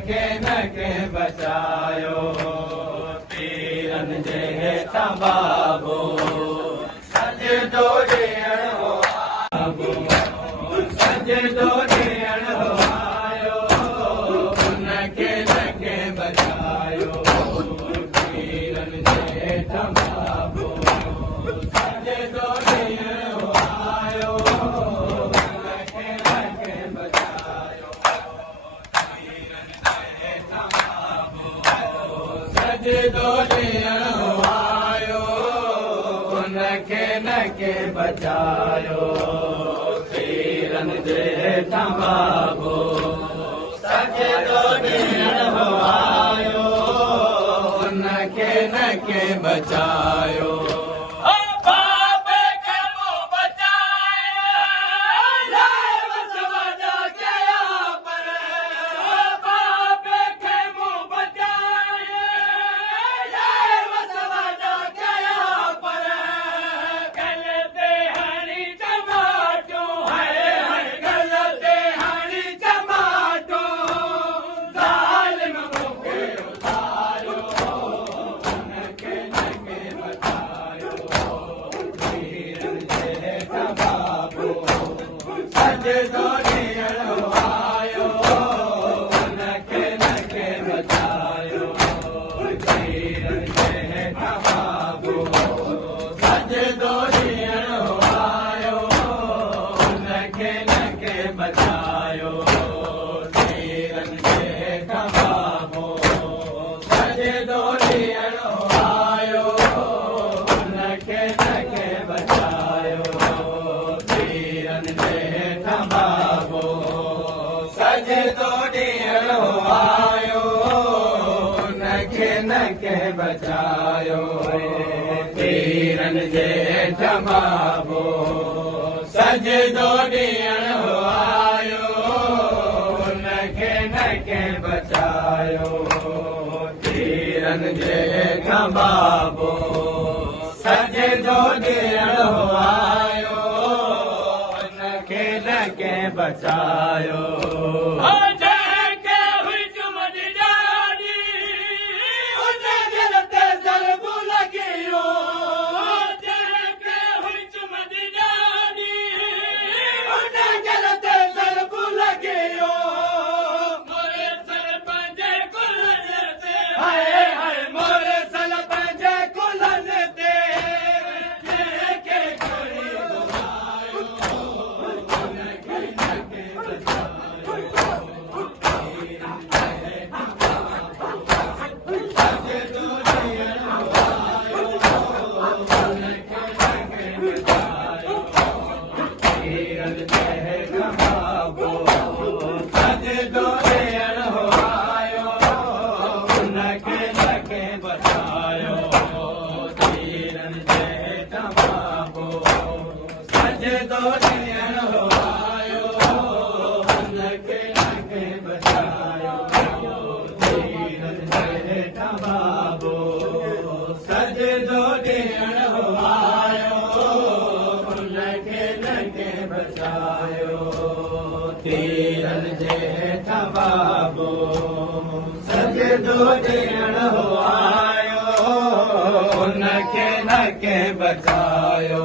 उनखे नके बचायो तीरन जे हेठां बाबो सजदो ॾियण हो बाबो सजदो ॾियण हो आयो उनखे नके बचायो तीरन जे हेठां बाबो सजदो ॾियण हो आयो उनखे नके बचायो तीरन जे हेठां बाबो सजदो ॾियण हो आयो उनखे नके बचायो तीरन जे हेठां बाबो सजदो ॾियण हो आयो उनखे नके बचायो सजदो ॾियण हो आयो उनखे नके बचायो तीरन जे हेठां बाबो सजदो ॾियण हो आयो उनखे नके बचायो तीरन जे हेठां बाबो सजदो ॾियण हो आयो उनखे नके बचायो तीरन जे हेठां बाबो सजदो ॾियण हो आयो उनखे नके बचायो तीरन जे हेठां बाबो सजदो ॾियण हो आयो उनखे नके बचायो तीरन जे हेठां बाबो सजदो ॾियण हो आयो उनखे नके बचायो सजदो ॾियण हो आयो उनखे नके बचायो तीरन जे हेठां बाबो सजदो ॾियण हो आयो उनखे नके बचायो तीरन जे हेठां बाबो सजदो ॾियण हो आयो उनखे नके बचायो तीरन जे हेठां बाबो सजदो ॾियण हो आयो उनखे नके बचायो